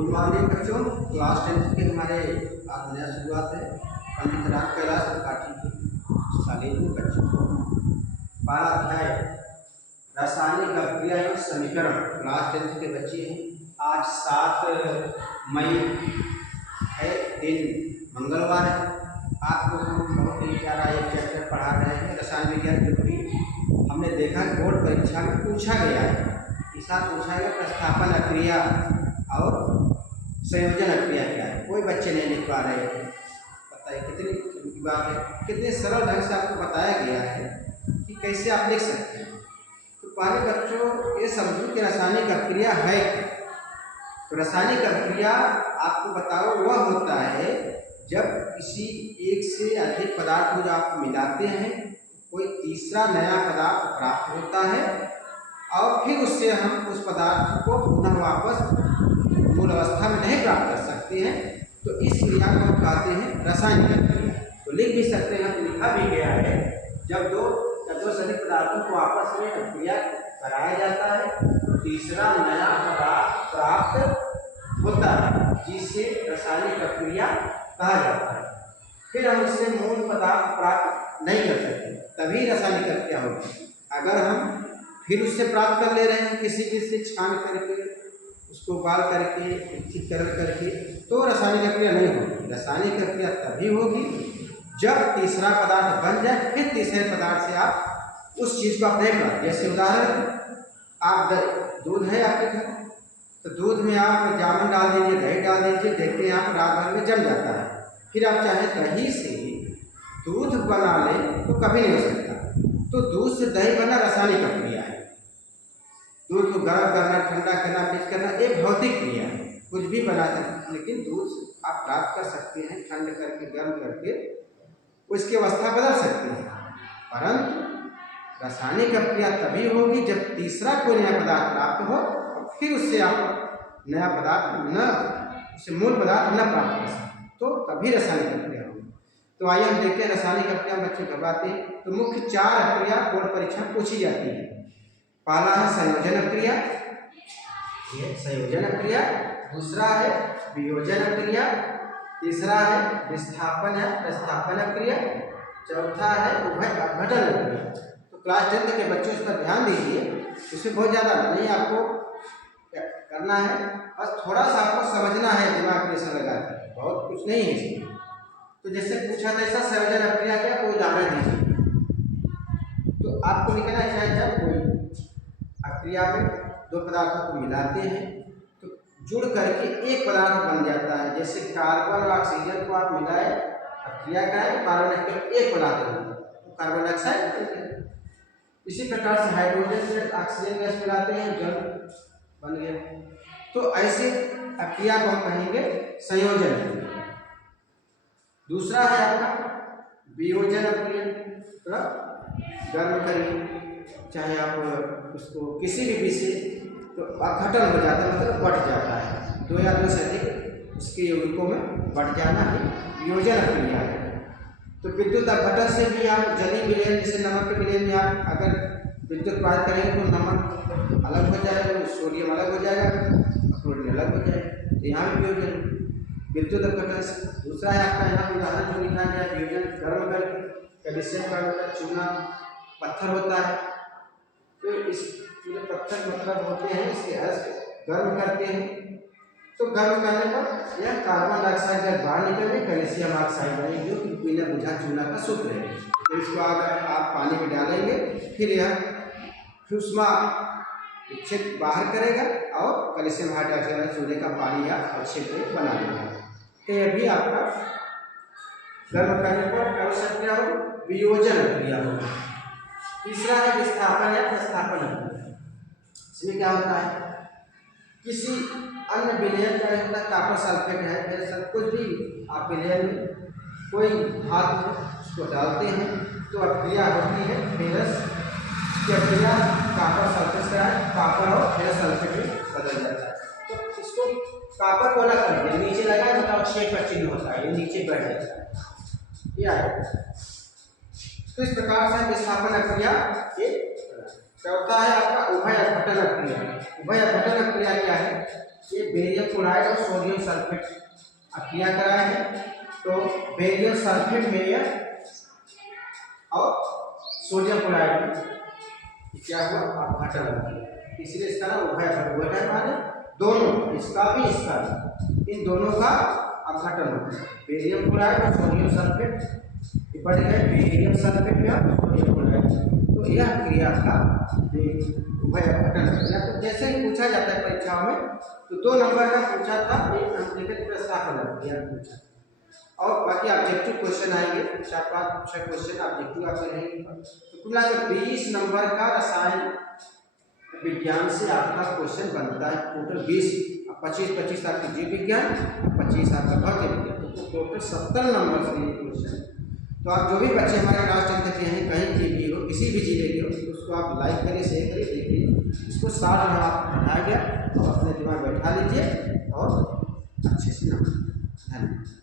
Good morning बच्चों। Class 10 के हमारे आज नया शुरुआत है। पंडित राम कैलाश त्रिपाठी की कॉलेज में बच्चों को पहला अध्याय रासायनिक अभिक्रिया एवं समीकरण क्लास 10 के बच्चे हैं। आज 7 मई है, दिन मंगलवार है। आपको हम बहुत ही प्यारा एक चैप्टर पढ़ा रहे हैं रसायन विज्ञान जो कि हमने देखा बोर्ड परीक्षा में पूछा गया है। इस साल पूछा गया प्रतिस्थापन अक्रिया और संयोजन अक्रिया क्या है। कोई बच्चे नहीं लिख पा रहे थे। बताइए कितनी बात है, कितने सरल ढंग से आपको बताया गया है कि कैसे आप लिख सकते हैं। तो पहले बच्चों ये समझो कि रासायनिक अभिक्रिया है क्या। तो रासायनिक अभिक्रिया आपको बताओ वह होता है जब किसी एक से अधिक पदार्थ को आप मिलाते हैं, कोई तीसरा नया पदार्थ प्राप्त होता है और फिर उससे हम उस पदार्थ को पुनः वापस मूल अवस्था में नहीं प्राप्त कर सकते हैं। तो इस क्रिया को हम कहते हैं रासायनिक अभिक्रिया। तो लिख भी सकते हैं, तो लिखा भी गया है जब दो से अधिक पदार्थों को आपस में अभिक्रिया कराया जाता है तो तीसरा नया पदार्थ प्राप्त होता है, जिसे रासायनिक अभिक्रिया कहा जाता है। फिर हम उससे मूल पदार्थ प्राप्त नहीं कर सकते, तभी रासायनिक अभिक्रिया होगी। अगर हम फिर उससे प्राप्त कर ले रहे हैं किसी भी से छान करके, उसको उबाल करके, विच्छिन्न करके, तो रासायनिक अभिक्रिया नहीं होगी। रासायनिक अभिक्रिया तभी होगी जब तीसरा पदार्थ बन जाए, फिर तीसरे पदार्थ से आप उस चीज़ को आप नहीं प्राप्त। जैसे उदाहरण, आप दूध है आपके घर, तो दूध में आप जामुन डाल दीजिए, दही डाल दीजिए, देखते हैं आप रात भर में जम जाता है। फिर आप चाहे दही से दूध बना लें तो कभी नहीं हो सकता। तो दूध से दही बनना रासायनिक अभिक्रिया है। दूध को गर्म करना, ठंडा करना, मिक्स करना एक भौतिक क्रिया है। कुछ भी बना सकते, लेकिन दूध आप प्राप्त कर सकते हैं ठंड करके, गर्म करके उसकी अवस्था बदल सकते हैं। परंतु रासायनिक अभिक्रिया तभी होगी जब तीसरा कोई नया पदार्थ प्राप्त हो और फिर उससे आप नया पदार्थ न उससे मूल पदार्थ न प्राप्त कर सकें, तो तभी रासायनिक अभिक्रिया होगी। तो आइए हम देखते हैं रासायनिक अभिक्रिया बच्चे घबराते हैं। तो मुख्य 4 अभिक्रिया बोर्ड परीक्षा में पूछी जाती है। पहला है संयोजन अभिक्रिया, ये संयोजन अभिक्रिया। दूसरा है वियोजन अभिक्रिया। तीसरा है विस्थापन या प्रतिस्थापन अभिक्रिया। चौथा है उभय अपघटन अभिक्रिया। तो क्लास 10 के बच्चों इस पर ध्यान दीजिए, इसमें बहुत ज़्यादा नहीं आपको करना है, बस थोड़ा सा आपको समझना है दिमाग में ऐसा लगा के, बहुत कुछ नहीं है इसमें। तो जैसे पूछा था ऐसा संयोजन अभिक्रिया क्या, कोई उदाहरण दीजिए। तो आपको लिखना है जब कोई अभिक्रिया में 2 पदार्थों को मिलाते हैं तो जुड़ करके एक पदार्थ बन जाता है। जैसे कार्बन और ऑक्सीजन को आप मिलाए, अभिक्रिया कराएं, कार्बन के एक पदार्थ बना तो कार्बन डाइऑक्साइड बन गया। इसी प्रकार से हाइड्रोजन से ऑक्सीजन गैस मिलाते हैं, जल बन गया। तो ऐसे अभिक्रिया को हम कहेंगे संयोजन। दूसरा है आपका वियोजन अभिक्रिया। गर्म करिए, चाहे आप उसको किसी भी विषय, तो अपघटन हो जाता है, मतलब बढ़ जाता है। 2 या 2 से अधिक उसके यौगिकों में बढ़ जाना ही वियोजन अभिक्रिया है। तो विद्युत अपघटन से भी आप जलीय विलयन, जैसे नमक के विलयन में आप अगर विद्युत प्रयोग करेंगे तो नमक अलग हो जाएगा, सोडियम अलग हो जाएगा, क्लोरीन अलग हो जाएगा। तो यहाँ भी वियोजन विद्युत अपघटन से। दूसरा है आपका यहाँ उदाहरण जो लिखा गया वियोजन गर्म करके, कैल्शियम कार्बोनेट चूना पत्थर होता है, तो इस चूने पत्थर मतलब होते हैं, इसके हर्ष गर्म करते हैं। तो गर्म करने पर यह कार्बन डाइऑक्साइड जब बाहर निकलेंगे, कैल्शियम ऑक्साइड बनेगी, जो कि बिना बुझा चूना का सूत्र है। तो इसको अगर आप पानी में डालेंगे, फिर यह ऊष्मा विक्षेप बाहर करेगा और कैल्शियम हाइड्रोक्साइड चूने का पानी या अवक्षेप बना देगा। तो यह भी आपका गर्म करने पर कौन सा क्रिया हो, वियोजन अभिक्रिया होगा। तीसरा है विस्थापन या प्रतिस्थापन अभिक्रिया। इसमें क्या होता है, किसी अन्य विलयन का होता है, कॉपर सल्फेट है, फिर सब कुछ भी आप विलयन में कोई धातु उसको डालते हैं तो अभिक्रिया होती है फेरस की अभिक्रिया। कॉपर सल्फेट का है, कॉपर और फेरस सल्फेट में बदल जाता है। तो इसको कॉपर को अलग कर दिया, नीचे लगा है, मतलब शेप का चिन्ह होता है, ये नीचे बैठ जाता है, ये आएगा। तो इस प्रकार से विस्थापन अभिक्रिया के चौथा है आपका उभय अपघटन क्रिया। उभय अपघटन क्रिया क्या है? ये बेरियम क्लोराइड और सोडियम सल्फेट क्रिया कराए हैं, तो बेरियम सल्फेट में यह और सोडियम क्लोराइड में क्या हुआ? अपघटन हुआ, इसलिए इसका नाम उभय अपघटन माने दोनों, इसका भी इसका भी, इन दोनों का अपघटन होता है। बेरियम क्लोराइड और सोडियम सल्फेट बढ़ गए बेरियम सल्फेट में और सोडियम क्लोराइड, तो यह क्रिया का उभय अपघटन क्रिया। तो जैसे ही पूछा जाता है परीक्षाओं में, तो 2 नंबर का पूछा था, एक अंतरिक्ष प्रस्ताव क्रिया पूछा, और बाकी ऑब्जेक्टिव क्वेश्चन आएंगे, 4-5-6 क्वेश्चन ऑब्जेक्टिव आपके रहेंगे। तो कुल 20 नंबर का रसायन विज्ञान से आपका क्वेश्चन बनता है। टोटल 20, 25 आपके जीव विज्ञान, 25 आपका भौतिक विज्ञान, तो टोटल 70 नंबर से ये क्वेश्चन। तो आप जो भी बच्चे हमारे क्लास 10 के हैं, कहीं की भी हो, किसी भी जिले के हो, तो उसको आप लाइक करिए, शेयर करिए, देखिए इसको 60 में आप बढ़ाया गया और अपने दिमाग बैठा लीजिए और अच्छे से नंबर। धन्यवाद।